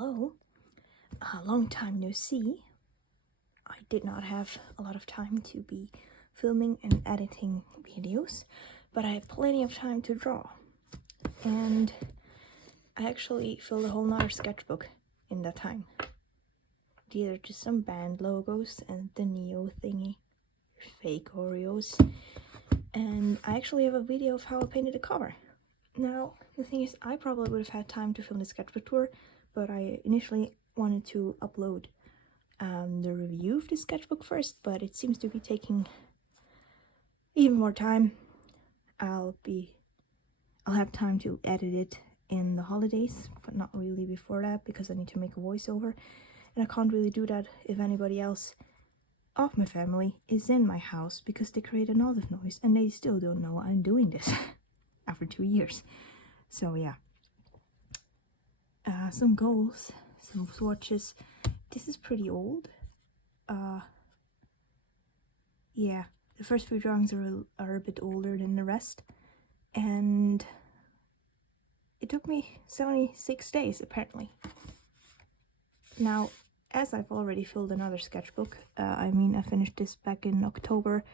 Hello, a long time no see. I did not have a lot of time to be filming and editing videos, but I had plenty of time to draw. And I actually filled a whole nother sketchbook in that time. These are just some band logos and the Neo thingy, fake Oreos. And I actually have a video of how I painted the cover. Now, the thing is, I probably would have had time to film the sketchbook tour, but I initially wanted to upload the review of the sketchbook first, but it seems to be taking even more time. I'll have time to edit it in the holidays, but not really before that, because I need to make a voiceover, and I can't really do that if anybody else of my family is in my house, because they create another noise and they still don't know I'm doing this after 2 years. So yeah, some goals, some swatches. This is pretty old. Yeah, the first few drawings are a bit older than the rest, and it took me 76 days apparently. Now, as I've already filled another sketchbook, I finished this back in November,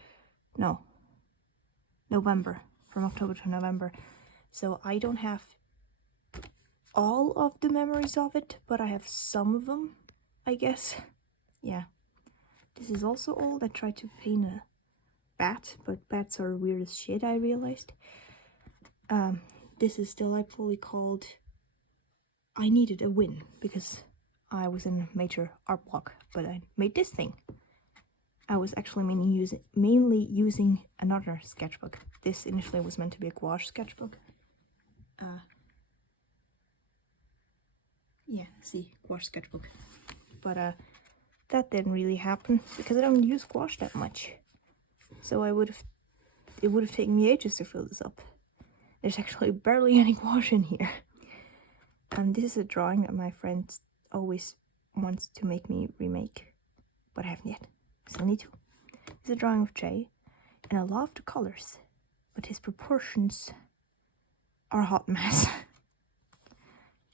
from October to November, so I don't have all of the memories of it, but I have some of them, I guess. Yeah, this is also old. I tried to paint a bat, but bats are weird as shit, I realized. This is delightfully called I Needed a Win, because I was in a major art block, but I made this thing. I was actually mainly using another sketchbook. This initially was meant to be a gouache sketchbook. Yeah, see, gouache sketchbook. But that didn't really happen because I don't use gouache that much. So it would have taken me ages to fill this up. There's actually barely any gouache in here. And this is a drawing that my friend always wants to make me remake, but I haven't yet. Still need to. It's a drawing of Jay, and I love the colors, but his proportions are a hot mess.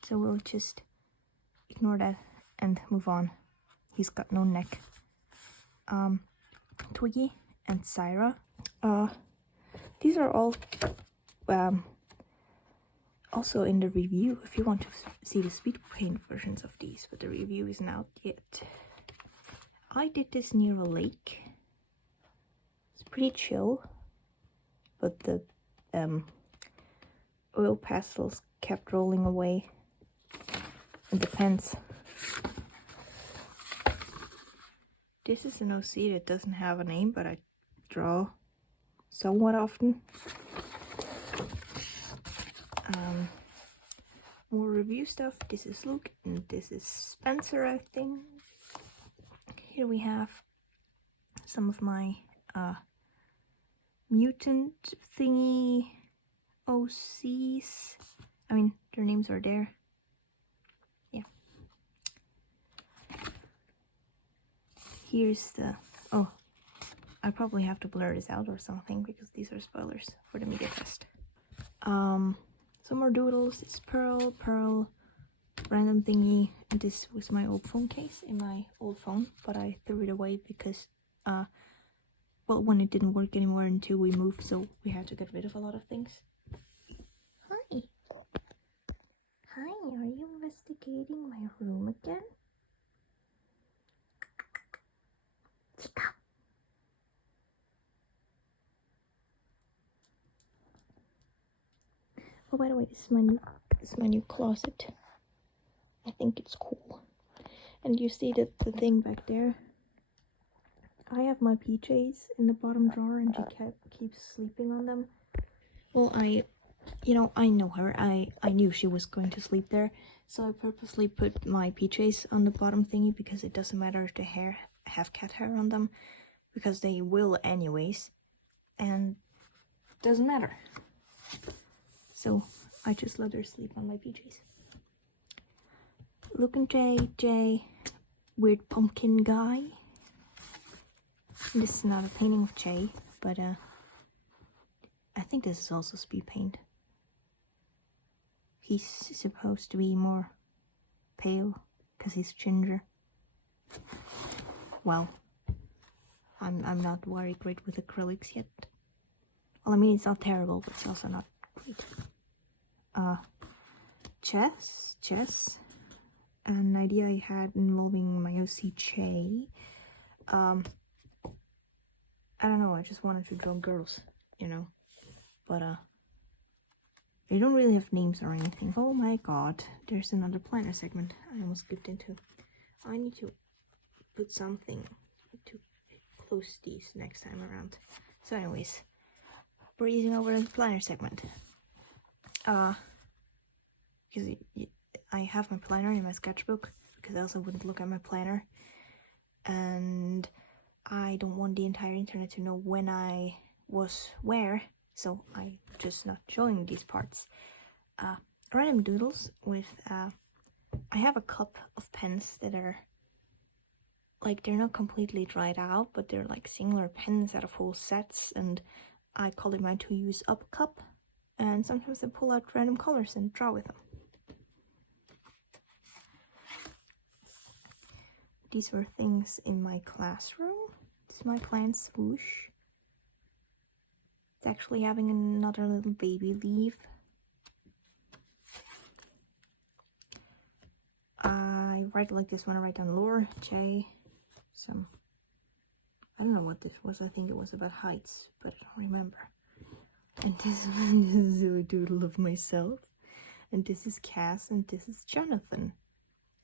So we'll just ignore that and move on. He's got no neck. Twiggy and Syra. These are all also in the review if you want to see the speed paint versions of these, but the review isn't out yet. I did this near a lake. It's pretty chill, but the oil pastels kept rolling away in the pens. This is an OC that doesn't have a name, but I draw somewhat often. More review stuff. This is Luke and this is Spencer, I think. Here we have some of my mutant thingy OCs. Their names are there. Yeah. Here's the... Oh, I probably have to blur this out or something because these are spoilers for the media test. Some more doodles. It's Pearl, random thingy. And this was my old phone case in my old phone, but I threw it away because, when it didn't work anymore until we moved, so we had to get rid of a lot of things. Hi, are you investigating my room again? Oh, by the way, this is my new closet. I think it's cool. And you see the thing back there? I have my PJs in the bottom drawer and she keeps sleeping on them. Well, I know her. I knew she was going to sleep there, so I purposely put my PJs on the bottom thingy because it doesn't matter if the hair have cat hair on them, because they will anyways, and it doesn't matter. So I just let her sleep on my PJs. Luke and Jay, weird pumpkin guy. This is not a painting of Jay, but I think this is also speed paint. He's supposed to be more pale because he's ginger. Well, I'm not very great with acrylics yet. Well, I mean, it's not terrible, but it's also not great. Chess. An idea I had involving my OC Che. I don't know, I just wanted to draw girls, you know. But they don't really have names or anything. Oh my god, there's another planner segment I almost skipped into. I need to put something to close these next time around. So anyways, breezing over the planner segment. Because I have my planner in my sketchbook, because I also wouldn't look at my planner. And I don't want the entire internet to know when I was where, so I'm just not showing these parts. Random doodles with, I have a cup of pens that are, like, they're not completely dried out, but they're like singular pens out of whole sets, and I call it my to use up cup, and sometimes I pull out random colors and draw with them. These were things in my classroom. This is my plant swoosh. It's actually having another little baby leaf. I write like this when I write down lore, J, some, I don't know what this was. I think it was about heights, but I don't remember. And this is a doodle of myself. And this is Cass, and this is Jonathan.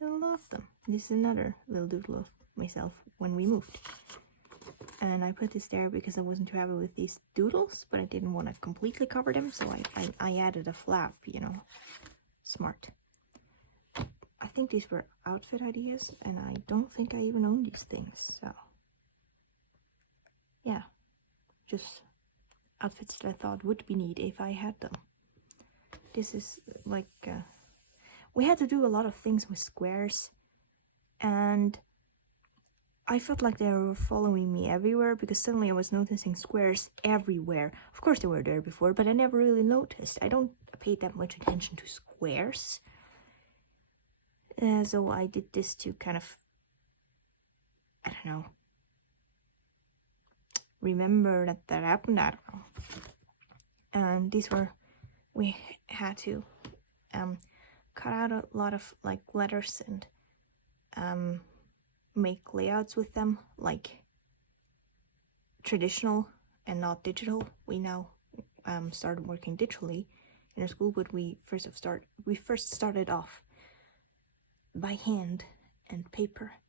I love them. This is another little doodle of myself when we moved. And I put this there because I wasn't too happy with these doodles, but I didn't want to completely cover them, so I added a flap, you know. Smart. I think these were outfit ideas, and I don't think I even own these things, so yeah, just outfits that I thought would be neat if I had them. This is like, we had to do a lot of things with squares, and I felt like they were following me everywhere because suddenly I was noticing squares everywhere. Of course they were there before, but I never really noticed. I don't pay that much attention to squares. So I did this to kind of, I don't know, remember that happened, I don't know. And these were, we had to cut out a lot of like letters and make layouts with them, like traditional and not digital. We now started working digitally in our school, but we first started off by hand and paper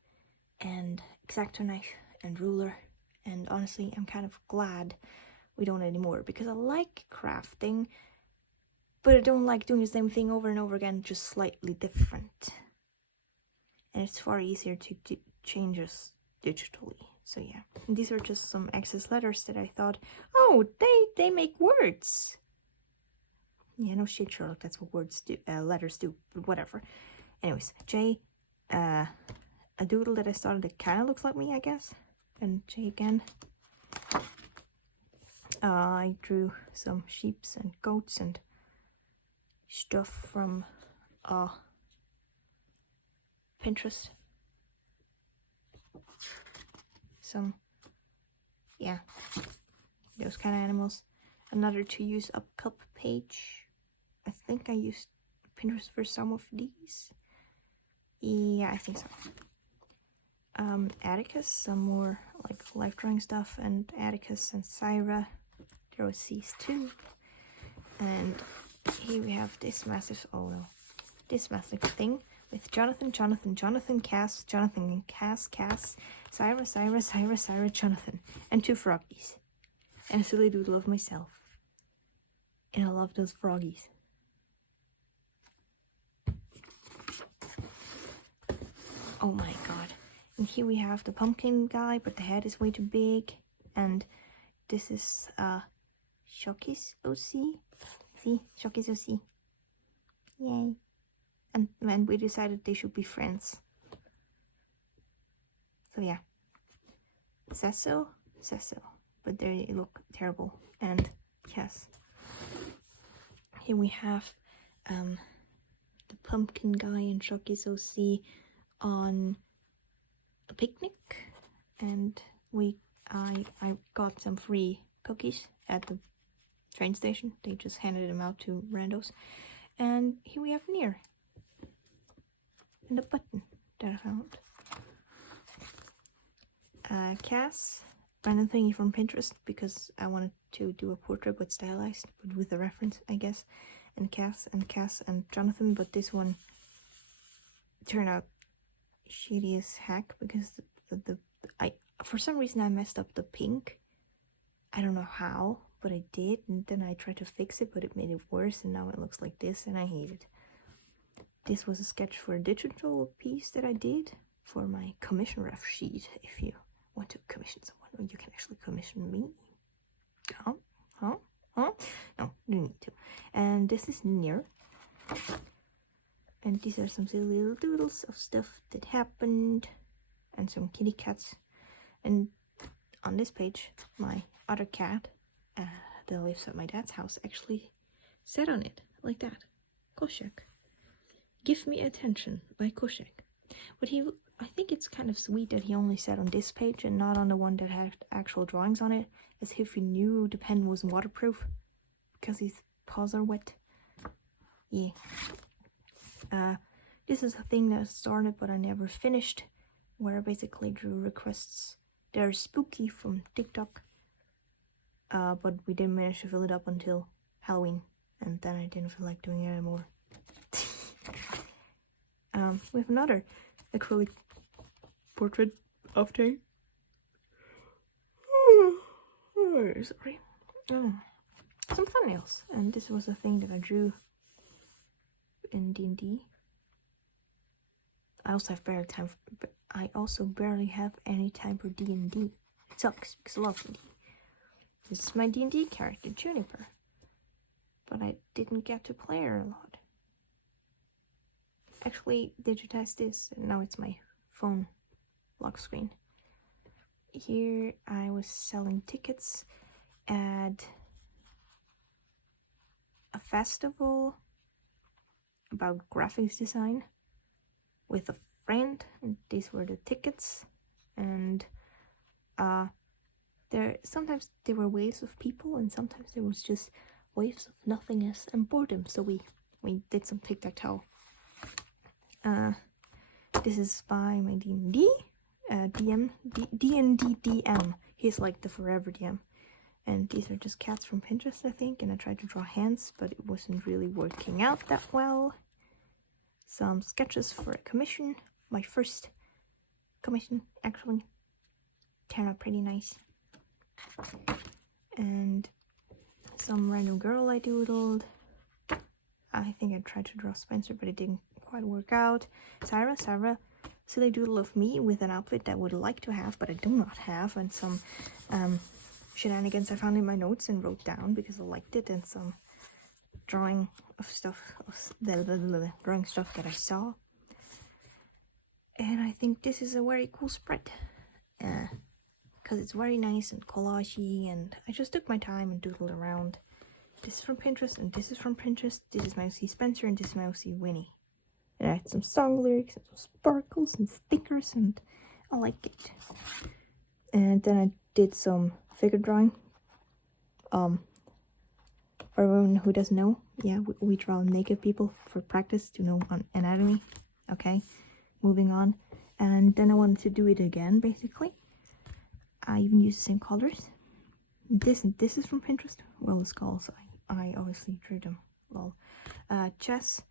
and X-Acto knife and ruler, and honestly I'm kind of glad we don't anymore, because I like crafting, but I don't like doing the same thing over and over again, just slightly different. And it's far easier to change us digitally. So yeah, and these are just some excess letters that I thought, oh, they make words. Yeah, no shit, Sherlock, that's what words do, letters do, but whatever. Anyways, J, a doodle that I started that kind of looks like me, I guess. And J again. I drew some sheeps and goats and stuff from Pinterest. Some, yeah, those kind of animals. Another to use up cup page. I think I used Pinterest for some of these. Yeah, I think so. Atticus, some more like life drawing stuff, and Atticus and Syra, there was these too. And here we have this massive, oh no, this massive thing with Jonathan, Cass, Syra, Jonathan, and two froggies, and a silly doodle of myself. And I love those froggies. Oh my god. And here we have the pumpkin guy, but the head is way too big. And this is Shoki's OC. See? Shoki's OC. Yay. And we decided they should be friends. So yeah. Cecil. But they look terrible. And yes. Here we have the pumpkin guy and Chucky's OC on a picnic, and I got some free cookies at the train station. They just handed them out to randos. And here we have Near. And the button that I found. Cass, random thingy from Pinterest because I wanted to do a portrait but stylized, but with a reference, I guess. And Cass and Jonathan, but this one turned out shitty as heck because for some reason I messed up the pink. I don't know how, but I did, and then I tried to fix it, but it made it worse, and now it looks like this, and I hate it. This was a sketch for a digital piece that I did for my commission ref sheet. If you want to commission someone, or you can actually commission me. No, you need to. And this is Near. And these are some silly little doodles of stuff that happened, and some kitty cats. And on this page, my other cat that lives at my dad's house actually sat on it like that. Koshek. Give me attention by Koshek. But I think it's kind of sweet that he only sat on this page and not on the one that had actual drawings on it, as if he knew the pen wasn't waterproof because his paws are wet. Yeah. This is a thing that I started but I never finished, where I basically drew requests. They're spooky from TikTok, but we didn't manage to fill it up until Halloween, and then I didn't feel like doing it anymore. We have another acrylic portrait of Tay. Sorry. Some thumbnails, and this was a thing that I drew in D&D. I also barely have any time for D&D. It sucks because I love D&D. This is my D&D character, Juniper, but I didn't get to play her a lot. Actually digitized this, and now it's my phone lock screen. Here I was selling tickets at a festival about graphics design with a friend, and these were the tickets. And sometimes there were waves of people, and sometimes there was just waves of nothingness and boredom. So we did some tic-tac-toe. This is by my D&D DM, D&D DM. He's like the forever DM. And these are just cats from Pinterest, I think. And I tried to draw hands, but it wasn't really working out that well. Some sketches for a commission. My first commission, actually. Turned out pretty nice. And some random girl I doodled. I think I tried to draw Spencer, but it didn't quite work out. Sarah, silly doodle of me with an outfit that I would like to have, but I do not have, and some shenanigans I found in my notes and wrote down because I liked it, and some drawing stuff that I saw. And I think this is a very cool spread, because it's very nice and collagey, and I just took my time and doodled around. This is from Pinterest, and this is from Pinterest. This is my OC Spencer, and this is my OC Winnie. And I had some song lyrics, and some sparkles, and stickers, and I like it. And then I did some figure drawing. For everyone who doesn't know, yeah, we draw naked people for practice to know on anatomy. Okay, moving on. And then I wanted to do it again, basically. I even used the same colors. This is from Pinterest. Well, the skulls, I obviously drew them. Lol. Chess,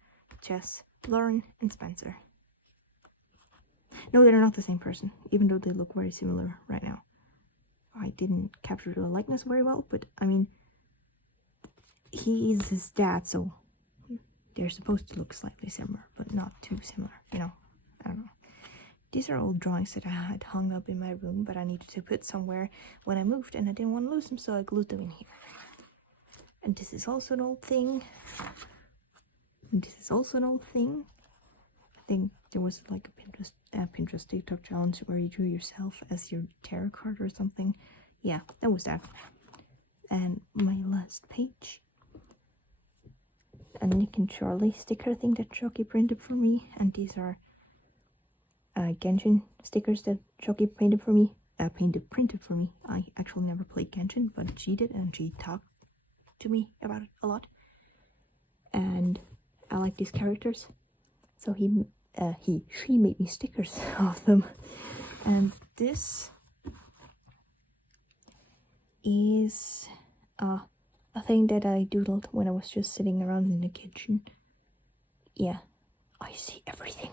Lauren, and Spencer. No, they're not the same person, even though they look very similar right now. I didn't capture the likeness very well, but I mean, he is his dad, so they're supposed to look slightly similar, but not too similar, you know. I don't know. These are old drawings that I had hung up in my room, but I needed to put somewhere when I moved, and I didn't want to lose them, so I glued them in here. And this is also an old thing. And this is also an old thing. I think there was like a Pinterest TikTok challenge where you drew yourself as your tarot card or something. Yeah, that was that. And my last page. a Nick and Charlie sticker thing that Shoki printed for me, and these are Genshin stickers that Shoki printed for me. Printed for me. I actually never played Genshin, but she did, and she talked to me about it a lot. And I like these characters, so she made me stickers of them. And this is a thing that I doodled when I was just sitting around in the kitchen. Yeah, I see everything.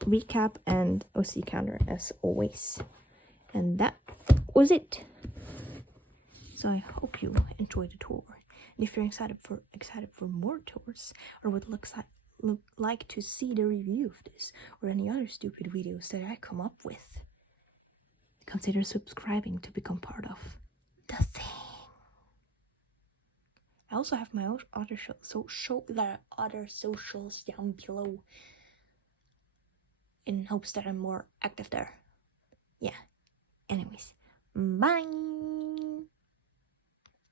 Recap and OC counter as always. And that was it. So I hope you enjoyed the tour. And if you're excited for more tours, or would look like to see the review of this or any other stupid videos that I come up with, consider subscribing to become part of the thing. I also have my other other socials down below, in hopes that I'm more active there. Yeah. Anyways, bye.